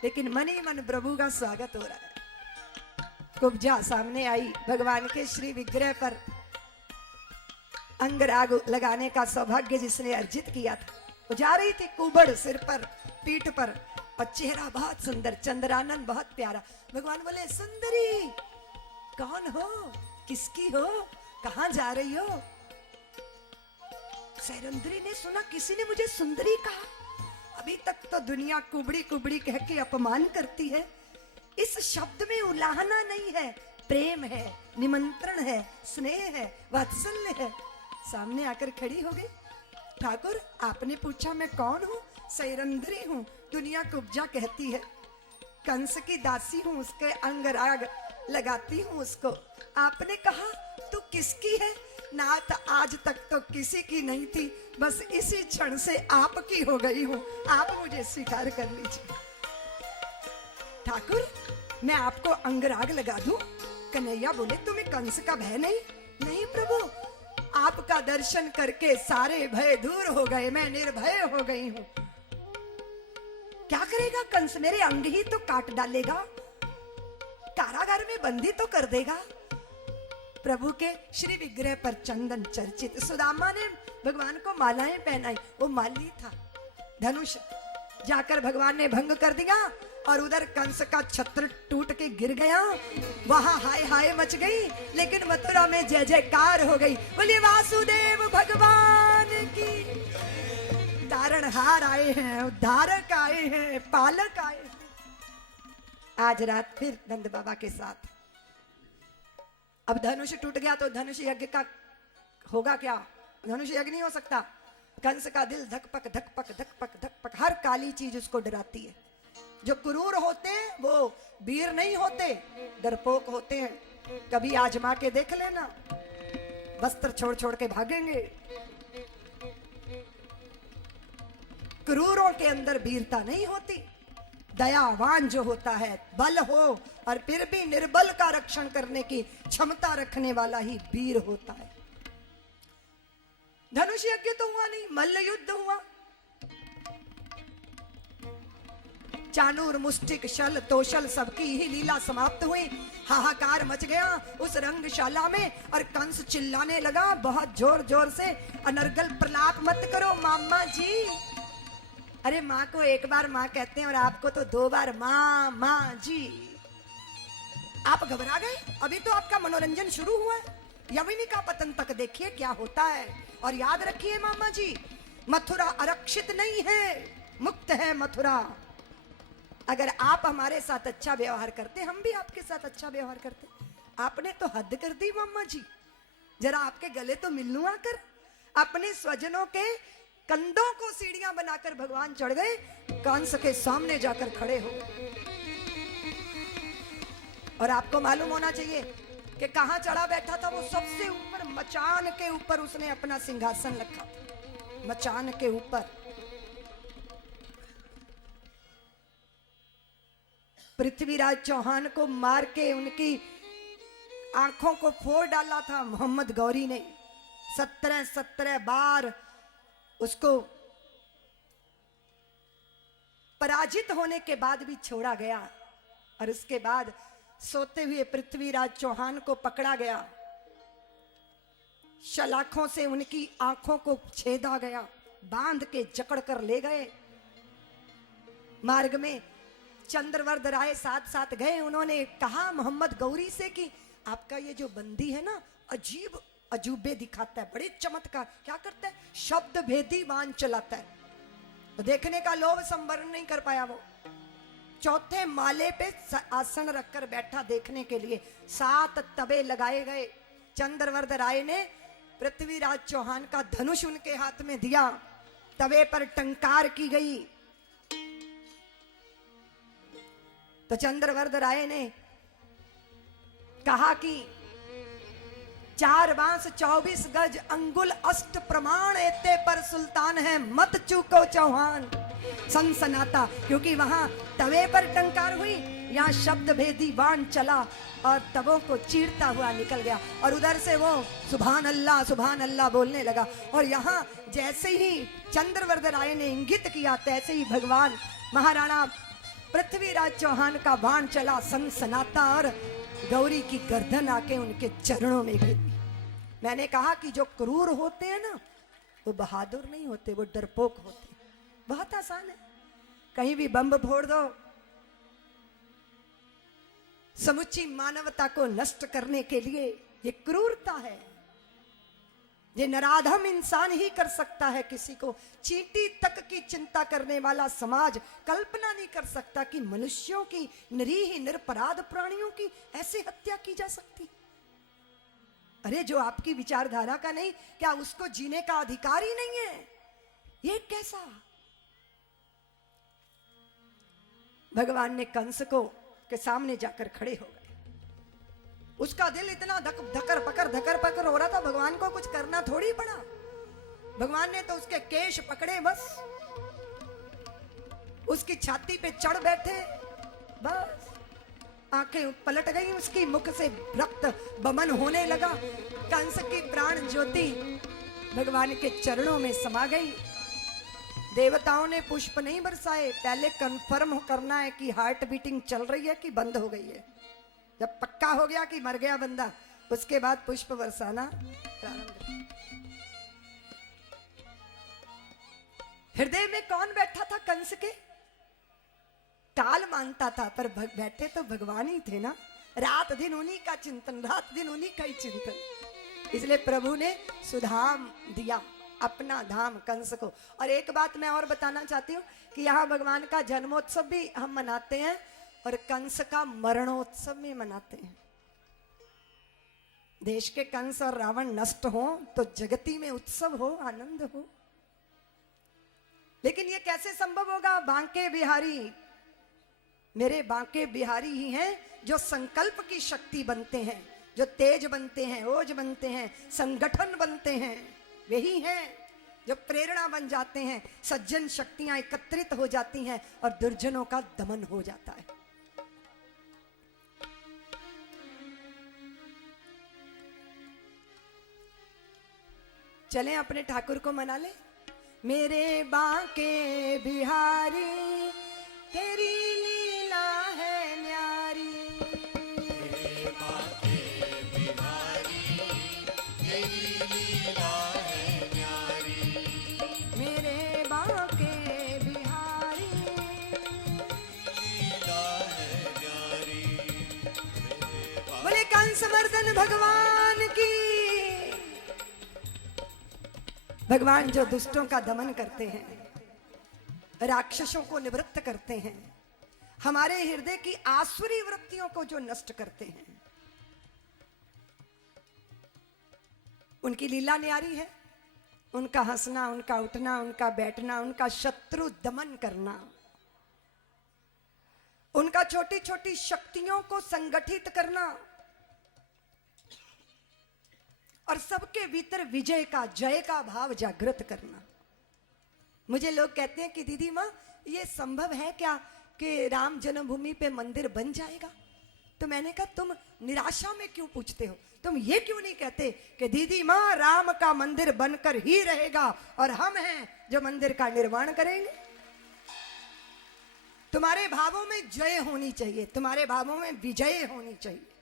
लेकिन मन ही मन प्रभु का स्वागत हो रहा है। कुब्जा सामने आई, भगवान के श्री विग्रह पर अंगराग लगाने का सौभाग्य जिसने अर्जित किया था, वो जा रही थी कुबड़ सिर पर, पीठ पर, और चेहरा बहुत सुंदर, चंद्रानन बहुत प्यारा। भगवान बोले, सुंदरी कौन हो, किसकी हो, कहां जा रही हो? सैरंद्री ने सुना किसी ने मुझे सुंदरी कहा। अभी तक तो दुनिया कुबड़ी कुबड़ी कह के अपमान करती है। इस शब्द में उलाहना नहीं है, प्रेम है, निमंत्रण है, स्नेह है, वात्सल्य है। सामने आकर खड़ी हो गई। ठाकुर, आपने पूछा मैं कौन हूँ? सैरंद्री हूँ, दुनिया कुब्जा कहती है। कंस की दासी हूँ, उसके अंगराग लगाती हूँ उसको। आपने कहा तू किसकी है? नाथ, आज तक तो किसी की नहीं थी, बस इसी क्षण से आपकी हो गई हूँ। आप मुझे स्वीकार कर लीजिए। ठाकुर, मैं आपको अंगराग लगा दूं? कन्हैया बोले, तुम्हें कंस का भय नहीं? नहीं प्रभु, आपका दर्शन करके सारे भय दूर हो गए, मैं निर्भय हो गई हूं। क्या करेगा कंस? मेरे अंग ही तो काट डालेगा, कारागार में बंदी तो कर देगा। प्रभु के श्री विग्रह पर चंदन चर्चित। सुदामा ने भगवान को मालाएं पहनाई, वो माली था। धनुष जाकर भगवान ने भंग कर दिया और उधर कंस का छत्र टूट के गिर गया। वहां हाय हाय मच गई, लेकिन मथुरा में जय जयकार हो गई। बोलिए वासुदेव भगवान की। तारणहार आए हैं, उद्धारक आए हैं, पालक आए हैं। आज रात फिर नंद बाबा के साथ। अब धनुष टूट गया तो धनुष यज्ञ का होगा क्या? धनुष यज्ञ नहीं हो सकता। कंस का दिल धकपक धकपक धकपक धकपक, हर काली चीज उसको डराती है। जो क्रूर होते हैं वो वीर नहीं होते, डरपोक होते हैं। कभी आजमा के देख लेना, वस्त्र छोड़ छोड़ के भागेंगे। क्रूरों के अंदर वीरता नहीं होती। दयावान जो होता है, बल हो और फिर भी निर्बल का रक्षण करने की क्षमता रखने वाला ही वीर होता है। धनुष यज्ञ तो हुआ नहीं, मल्ल युद्ध हुआ। चाणूर, मुष्टिक, शल, तोशल सबकी ही लीला समाप्त हुई। हाहाकार मच गया उस रंगशाला में और कंस चिल्लाने लगा बहुत जोर जोर से, अनर्गल प्रलाप मत करो मामा जी। अरे माँ को एक बार माँ कहते हैं और आपको तो 2 बार माँ माँ जी। आप घबरा गए? अभी तो आपका मनोरंजन शुरू हुआ है। यमुनी का पतन तक देखिए क्या होता है। और याद रखिए मामा जी, मथुरा आरक्षित नहीं है, मुक्त है मथुरा। अगर आप हमारे साथ अच्छा व्यवहार करते, हम भी आपके साथ अच्छा व्यवहार करते। आपने तो हद कर दी मामा जी। जरा आपके गले तो मिल लूं आकर। अपने स्वजनों के कंधों को सीढ़ियां बनाकर भगवान चढ़ गए, कंस के सामने जाकर खड़े हो। और आपको मालूम होना चाहिए कि कहां चढ़ा बैठा था वो? सबसे ऊपर मचान के ऊपर उसने अपना सिंहासन रखा था, मचान के ऊपर। पृथ्वीराज चौहान को मार के उनकी आंखों को फोड़ डाला था मोहम्मद गौरी ने। 17 बार उसको पराजित होने के बाद भी छोड़ा गया। और उसके बाद सोते हुए पृथ्वीराज चौहान को पकड़ा गया, सलाखों से उनकी आंखों को छेदा गया, बांध के जकड़ कर ले गए। मार्ग में चंद्रवर्ध राय साथ साथ गए। उन्होंने कहा मोहम्मद गौरी से कि आपका ये जो बंदी है ना, अजीब अजूबे दिखाता है, बड़े चमत्कार। क्या करता है? शब्द भेदी बाण चलाता है। तो देखने का लोभ संवरण नहीं कर पाया वो। चौथे माले पे आसन रखकर बैठा देखने के लिए। 7 तवे लगाए गए। चंद्रवर्ध राय ने पृथ्वीराज चौहान का धनुष उनके हाथ में दिया, तवे पर टंकार की गई। तो चंद्रवर्ध राय ने कहा कि 4 बांस 24 गज अंगुल अष्ट प्रमाण एते पर सुल्तान है, मत चूको चौहान। सनसनाता, क्योंकि वहां तवे पर टंकार हुई, यहाँ शब्द भेदी बाण चला और तवों को चीरता हुआ निकल गया। और उधर से वो सुभान अल्लाह बोलने लगा। और यहाँ जैसे ही चंद्रवर्ध राय ने इंगित किया, तैसे ही भगवान महाराणा पृथ्वीराज चौहान का बाण चला सनसनाता और गौरी की गर्दन आके उनके चरणों में गिरी। मैंने कहा कि जो क्रूर होते हैं ना, वो बहादुर नहीं होते, वो डरपोक होते। बहुत आसान है, कहीं भी बम फोड़ दो, समुची मानवता को नष्ट करने के लिए। ये क्रूरता है, ये नराधम इंसान ही कर सकता है। किसी को चींटी तक की चिंता करने वाला समाज कल्पना नहीं कर सकता कि मनुष्यों की, निरीह निरपराध प्राणियों की ऐसे हत्या की जा सकती। अरे जो आपकी विचारधारा का नहीं, क्या उसको जीने का अधिकार ही नहीं है? ये कैसा? भगवान ने कंस को के सामने जाकर खड़े हो गए। उसका दिल इतना धकर पकर हो रहा था, भगवान को कुछ करना थोड़ी पड़ा। भगवान ने तो उसके केश पकड़े, बस उसकी छाती पे चढ़ बैठे, बस आंखें पलट गई उसकी, मुख से रक्त बमन होने लगा। कंस की प्राण ज्योति भगवान के चरणों में समा गई। देवताओं ने पुष्प नहीं बरसाए, पहले कंफर्म करना है कि हार्ट बीटिंग चल रही है कि बंद हो गई है। जब पक्का हो गया कि मर गया बंदा, उसके बाद पुष्प बरसाना प्रारंभ। हृदय में कौन बैठा था कंस के? टाल मानता था, पर बैठे तो भगवान ही थे ना। रात दिन उन्हीं का चिंतन, रात दिन उन्हीं का ही चिंतन। इसलिए प्रभु ने सुधाम दिया, अपना धाम कंस को। और एक बात मैं और बताना चाहती हूँ कि यहाँ भगवान का जन्मोत्सव भी हम मनाते हैं और कंस का मरणोत्सव भी मनाते हैं। देश के कंस और रावण नष्ट हो तो जगती में उत्सव हो, आनंद हो। लेकिन ये कैसे संभव होगा? बांके बिहारी, मेरे बांके बिहारी ही हैं जो संकल्प की शक्ति बनते हैं, जो तेज बनते हैं, ओज बनते हैं, संगठन बनते हैं। वही हैं जो प्रेरणा बन जाते हैं, सज्जन शक्तियां एकत्रित हो जाती हैं और दुर्जनों का दमन हो जाता है। चलें अपने ठाकुर को मना ले। मेरे बांके बिहारी तेरी लीला है न्यारी, मेरे बांके बिहारी तेरी लीला है न्यारी, मेरे बांके बिहारी लीला है न्यारी। बोले कंसवर्धन भगवान की। भगवान जो दुष्टों का दमन करते हैं, राक्षसों को निवृत्त करते हैं, हमारे हृदय की आसुरी वृत्तियों को जो नष्ट करते हैं, उनकी लीला न्यारी है। उनका हंसना, उनका उठना, उनका बैठना, उनका शत्रु दमन करना, उनका छोटी छोटी शक्तियों को संगठित करना और सबके भीतर विजय का, जय का भाव जागृत करना। मुझे लोग कहते हैं कि दीदी माँ ये संभव है क्या कि राम जन्मभूमि पे मंदिर बन जाएगा? तो मैंने कहा तुम निराशा में क्यों पूछते हो? तुम ये क्यों नहीं कहते कि दीदी माँ राम का मंदिर बनकर ही रहेगा और हम हैं जो मंदिर का निर्माण करेंगे? तुम्हारे भावों में जय होनी चाहिए, तुम्हारे भावों में विजय होनी चाहिए।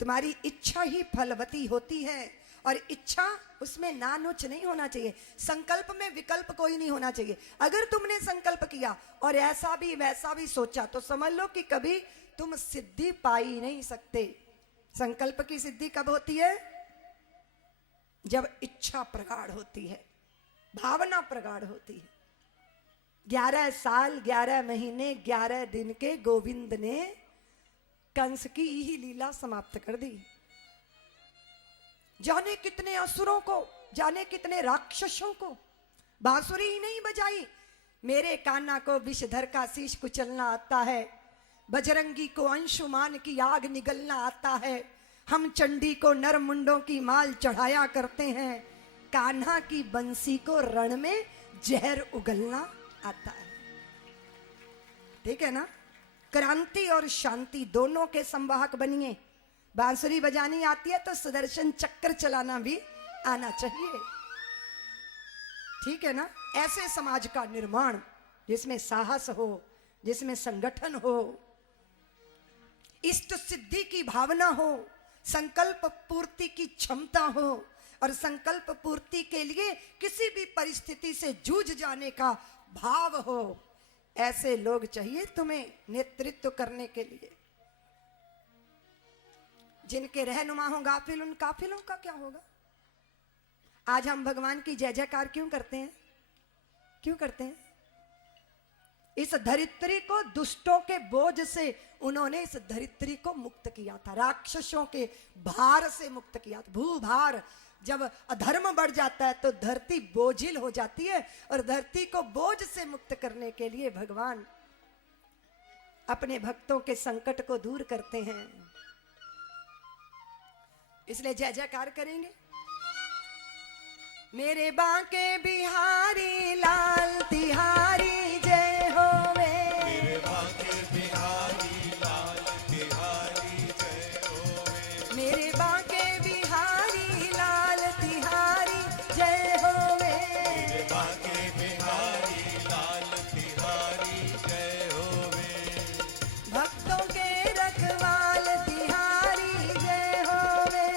तुम्हारी इच्छा ही फलवती होती है और इच्छा उसमें नानुच नहीं होना चाहिए। संकल्प में विकल्प कोई नहीं होना चाहिए। अगर तुमने संकल्प किया और ऐसा भी वैसा भी सोचा तो समझ लो कि कभी तुम सिद्धि पा ही नहीं सकते। संकल्प की सिद्धि कब होती है? जब इच्छा प्रगाढ़ होती है, भावना प्रगाढ़ होती है। 11 साल 11 महीने 11 दिन के गोविंद ने कंस की ही लीला समाप्त कर दी। जाने कितने असुरों को, जाने कितने राक्षसों को बांसुरी ही नहीं बजाई। मेरे कान्हा को विषधर का शीश कुचलना आता है, बजरंगी को अंशुमान की आग निगलना आता है, हम चंडी को नर मुंडों की माल चढ़ाया करते हैं, कान्हा की बंसी को रण में जहर उगलना आता है। ठीक है ना? क्रांति और शांति दोनों के संवाहक बनिए। बांसुरी बजानी आती है तो सुदर्शन चक्र चलाना भी आना चाहिए। ठीक है ना? ऐसे समाज का निर्माण जिसमें साहस हो, जिसमें संगठन हो, इष्ट सिद्धि की भावना हो, संकल्प पूर्ति की क्षमता हो और संकल्प पूर्ति के लिए किसी भी परिस्थिति से जूझ जाने का भाव हो। ऐसे लोग चाहिए तुम्हें नेतृत्व करने के लिए। जिनके रहनुमा हो गाफिल, उन काफिलों का क्या होगा? आज हम भगवान की जय जयकार क्यों करते हैं? क्यों करते हैं? इस धरित्री को दुष्टों के बोझ से उन्होंने इस धरित्री को मुक्त किया था, राक्षसों के भार से मुक्त किया था। भूभार, जब अधर्म बढ़ जाता है तो धरती बोझिल हो जाती है और धरती को बोझ से मुक्त करने के लिए भगवान अपने भक्तों के संकट को दूर करते हैं। इसलिए जय जयकार करेंगे। मेरे बांके बिहारी लाल तिहारी जय होवे, मेरे बांके बिहारी लाल तिहारी जय होवे, मेरे बांके बिहारी लाल तिहारी जय होवे, मेरे बांके बिहारी लाल तिहारी जय होवे, भक्तों के रखवाल तिहारी जय होवे,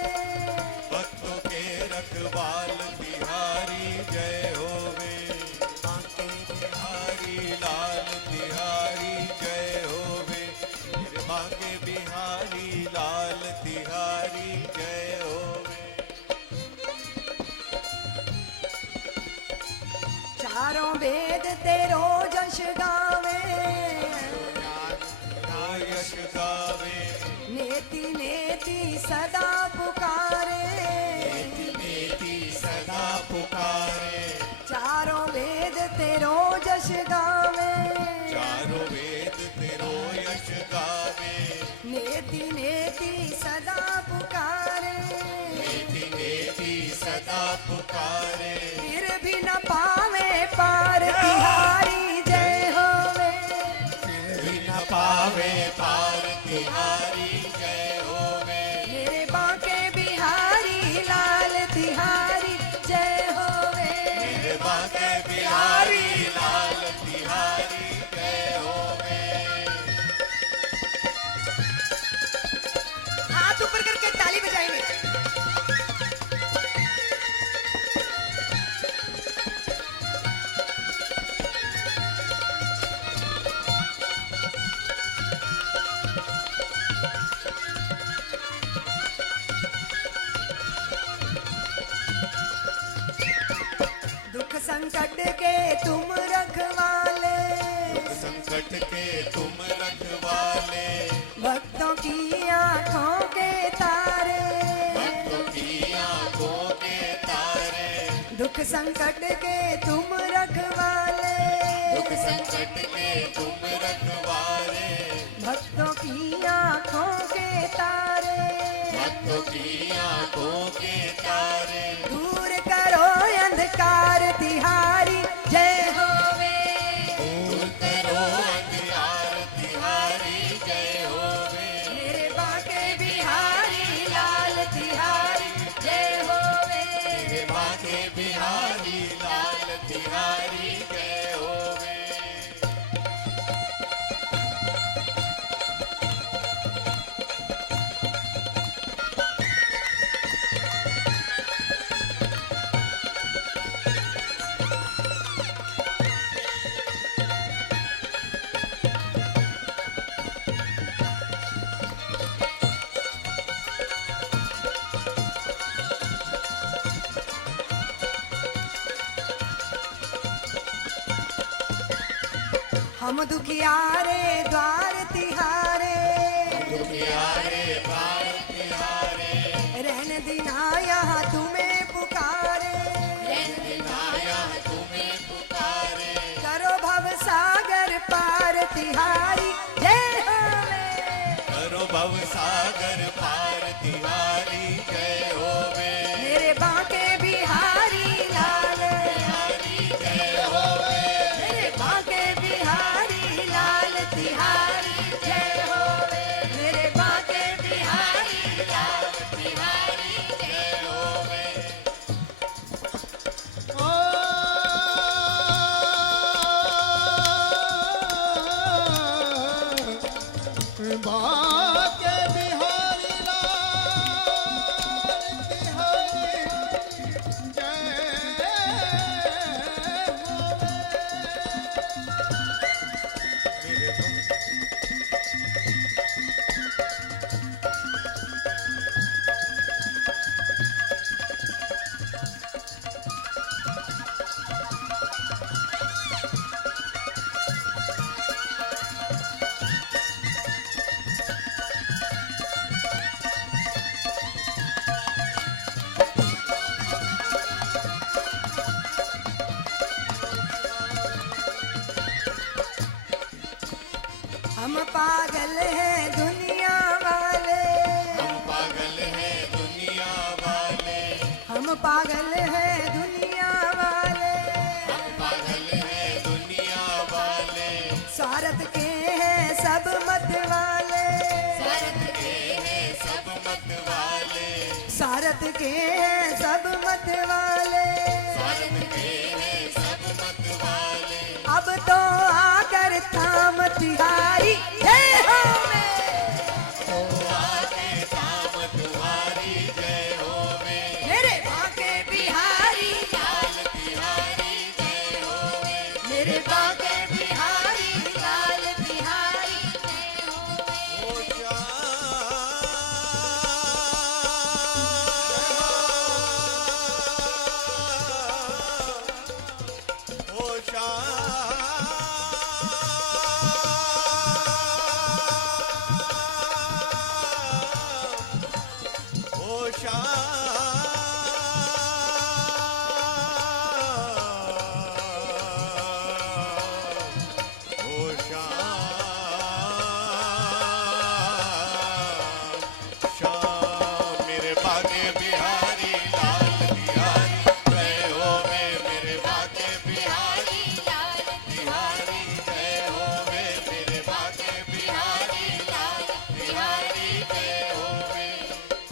भक्तों के रखवाल तिहारी जय होवे, बांके बिहारी लाल तिहारी जय होवे, मेरे बांके बिहारी लाल तिहारी जय होवे। चारों वेद तेरो जश गावे, यश गावे, नेति नेति सदा पुकारे, नेति सदा पुकारे, चारों वेद तेरो जश गावे, चारों वेद तेरो यश गावे, नेति नेति सदा पुकारे, नेति नेति सदा पुकारे, फिर भी न पावे पार तिहारी जय होवे, फिर भी न पावे पार तिहारी जय होवे, मेरे बांके बिहारी लाल तिहारी जय होवे, मेरे बांके बिहारी लाल तिहारी जय होवे। हाथ ऊपर करके ताली बजाएंगे। दुख संकट के तुम रखवाले, संकट के तुम रखवाले, भक्तों की आंखों के तारे, भक्तों की आंखों के तारे, दुख संकट के तुम रखवाले, दुख संकट के तुम रखवाले, भक्तों की आंखों के तारे, भक्तों की आंखों के तारे, दूर करो अंधकार तिहारी जय होवे, दूर करो अंधियार तिहारी जय होवे, मेरे बांके बिहारी लाल तिहारी जय होवे, मेरे बांके बिहारी लाल तिहारी जय होवे। हम दुखियारे द्वार तिहारे, दुखियारे बार तिहारे, रहन दिना यहाँ तुम्हें पुकारे, आया तुम्हें पुकारे, करो भव सागर पार तिहारी जय होवे, करो भव सागर पार तिहारी जय होवे, मेरे बांके बिहारी लाल, तिहारी जय होवे, मेरे बांके बिहारी लाल तिहारी जय होवे, मेरे बांके बिहारी लाल तिहारी जय होवे। ओ बाके बिहारी लाल तिहारी जय होवे। मेरे हम पागल हैं दुनिया वाले, हम पागल हैं दुनिया वाले, हम पागल हैं दुनिया वाले, हम पागल हैं दुनिया वाले। स्वार्थ के हैं सब मत वाले, स्वार्थ के हैं सब मत वाले, स्वार्थ के हैं सब मत वाले। स्वार्थ के हैं सब मत वाले। अब तो आकर थाम तिहारी जय हो में। तो आके थाम तुम्हारी जय होवे। मेरे बांके बिहारी, लाल तिहारी जय होवे। मेरे बांके बिहारी लाल तिहारी जय हो में। ओ मेरे बाके बिहारी लाल तिहारी जय होवे। मेरे बाके बिहारी लाल तिहारी जय होवे। मेरे बाके बिहारी लाल तिहारी जय होवे।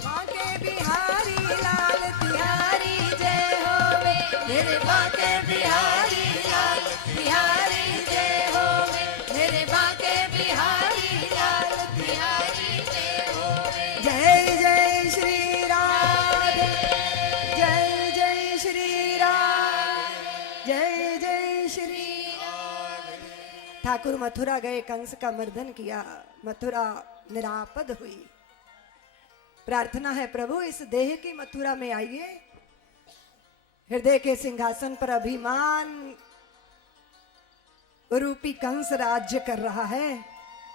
बांके बिहारी लाल तिहारी जय हो में। मेरे बांके बिहारी लाल तिहारी जय हो में। मेरे बांके बिहारी लाल तिहारी जय हो में। जय जय श्री राधे, जय जय श्री राधे, जय जय श्री राधे। ठाकुर मथुरा गए, कंस का मर्दन किया, मथुरा निरापद हुई। प्रार्थना है प्रभु इस देह की मथुरा में आइए, हृदय के सिंहासन पर अभिमान रूपी कंस राज्य कर रहा है,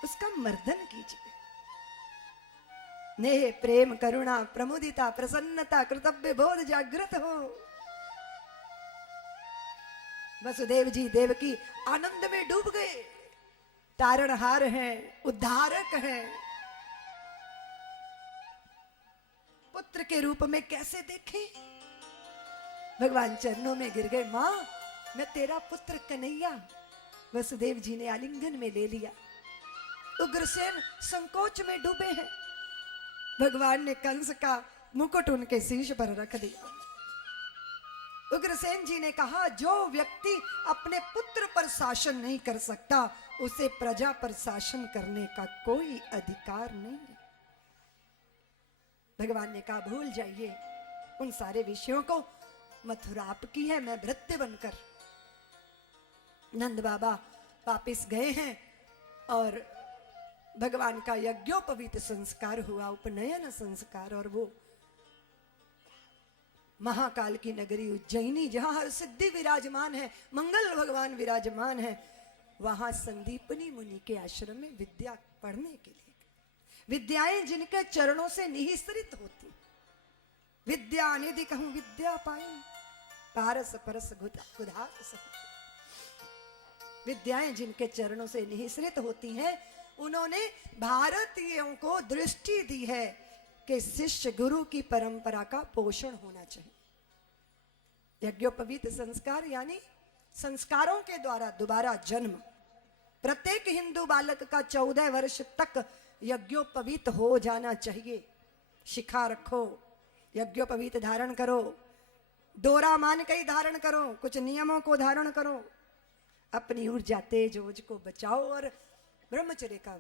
उसका मर्दन कीजिए। नेह प्रेम करुणा प्रमुदिता प्रसन्नता कर्तव्य बोध जागृत हो। वसुदेव जी देवकी आनंद में डूब गए, तारणहार हैं, उद्धारक हैं। पुत्र के रूप में कैसे देखे, भगवान चरणों में गिर गए। मां मैं तेरा पुत्र कन्हैया। वसुदेव जी ने आलिंगन में ले लिया। उग्रसेन संकोच में डूबे हैं, भगवान ने कंस का मुकुट उनके शीश पर रख दिया। उग्रसेन जी ने कहा जो व्यक्ति अपने पुत्र पर शासन नहीं कर सकता उसे प्रजा पर शासन करने का कोई अधिकार नहीं है। भगवान ने कहा भूल जाइए उन सारे विषयों को, मथुरा आपकी है, मैं भृत्य बनकर। नंद बाबा वापिस गए हैं और भगवान का यज्ञोपवीत संस्कार हुआ, उपनयन संस्कार। और वो महाकाल की नगरी उज्जैनी, जहां हर सिद्धि विराजमान है, मंगल भगवान विराजमान है, वहां संदीपनी मुनि के आश्रम में विद्या पढ़ने के लिए, विद्याएं जिनके चरणों से निहिसरित होती, विद्या निधि कहूं विद्या पाई, पारस परस गुधारस, विद्याएं जिनके चरणों से निहिसरित होती हैं, उन्होंने भारतीयों को दृष्टि दी है कि शिष्य गुरु की परंपरा का पोषण होना चाहिए। यज्ञोपवीत संस्कार यानी संस्कारों के द्वारा दोबारा जन्म। प्रत्येक हिंदू बालक का 14 वर्ष तक यज्ञोपवीत हो जाना चाहिए। शिखा रखो, यज्ञोपवीत धारण करो, डोरा मान के ही धारण करो, कुछ नियमों को धारण करो, अपनी ऊर्जा तेज ओज को बचाओ और ब्रह्मचर्य का